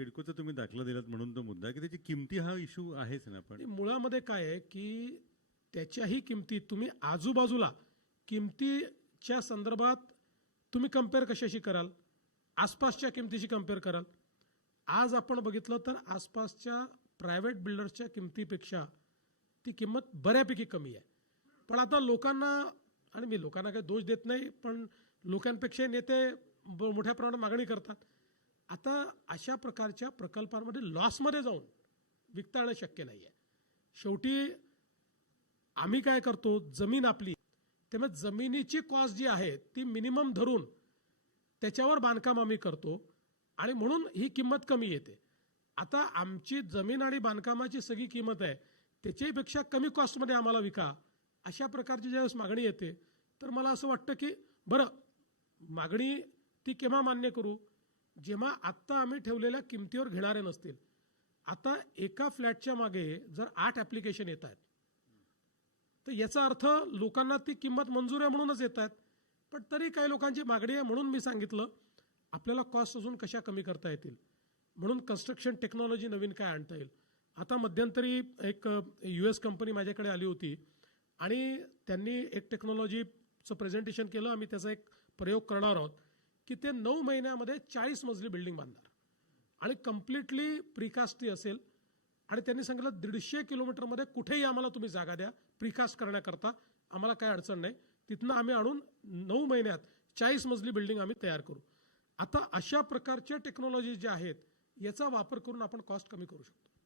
सिडकोचा तुम्ही दाखला दिलात म्हणून तो मुद्दा की त्याची किमती हा इश्यू आहेच ना पण. मुळामध्ये काय आहे की त्याच्याही किमती तुम्ही आजूबाजूला किमतीच्या संदर्भात तुम्ही कंपेअर कशाशी कराल? आसपासच्या किमतीशी कंपेअर कराल. आज आपण बघितलं तर आसपासच्या प्रायव्हेट बिल्डर्सच्या किमतीपेक्षा ती किंमत बऱ्यापैकी कमी आहे. पण आता लोकांना आणि मी लोकांना काही दोष देत नाही पण लोकांपेक्षा नेते मोठ्या प्रमाणात मागणी करतात. आता अशा प्रकारच्या प्रकल्पांमध्ये लॉसमध्ये जाऊन विकता येणं शक्य नाही आहे शेवटी आम्ही काय करतो? जमीन आपली. त्यामुळे जमिनीची कॉस्ट जी आहे ती मिनिमम धरून त्याच्यावर बांधकाम आम्ही करतो आणि म्हणून ही किंमत कमी येते. आता आमची जमीन आणि बांधकामाची सगळी किंमत आहे त्याच्यापेक्षा कमी कॉस्टमध्ये आम्हाला विका. अशा प्रकारची ज्यावेळेस मागणी येते तर मला असं वाटतं की बरं मागणी ती केव्हा मान्य करू? जेव्हा आत्ता आम्ही ठेवलेल्या किमतीवर घेणारे नसतील आता एका फ्लॅटच्या मागे जर आठ ॲप्लिकेशन येत आहेत तर याचा अर्थ लोकांना ती किंमत मंजूर आहे म्हणूनच येत आहेत. पण तरी काही लोकांची मागणी आहे म्हणून मी सांगितलं आपल्याला कॉस्ट अजून कशा कमी करता येतील? म्हणून कन्स्ट्रक्शन टेक्नॉलॉजी नवीन काय आणता येईल? आता मध्यंतरी एक यू एस कंपनी माझ्याकडे आली होती आणि त्यांनी एक टेक्नॉलॉजीचं प्रेझेंटेशन केलं. आम्ही त्याचा एक प्रयोग करणार आहोत. की ते नऊ महिन्यामध्ये चाळीस मजली बिल्डिंग बांधणार. आणि कम्प्लिटली प्रिकास्ट ती असेल. आणि त्यांनी सांगितलं दीडशे किलोमीटरमध्ये कुठेही आम्हाला तुम्ही जागा द्या. प्रिकास्ट करण्याकरता आम्हाला काय अडचण नाही. तिथनं आम्ही आणून नऊ महिन्यात चाळीस मजली बिल्डिंग आम्ही तयार करू. आता अशा प्रकारच्या टेक्नॉलॉजी ज्या आहेत याचा वापर करून आपण कॉस्ट कमी करू शकतो.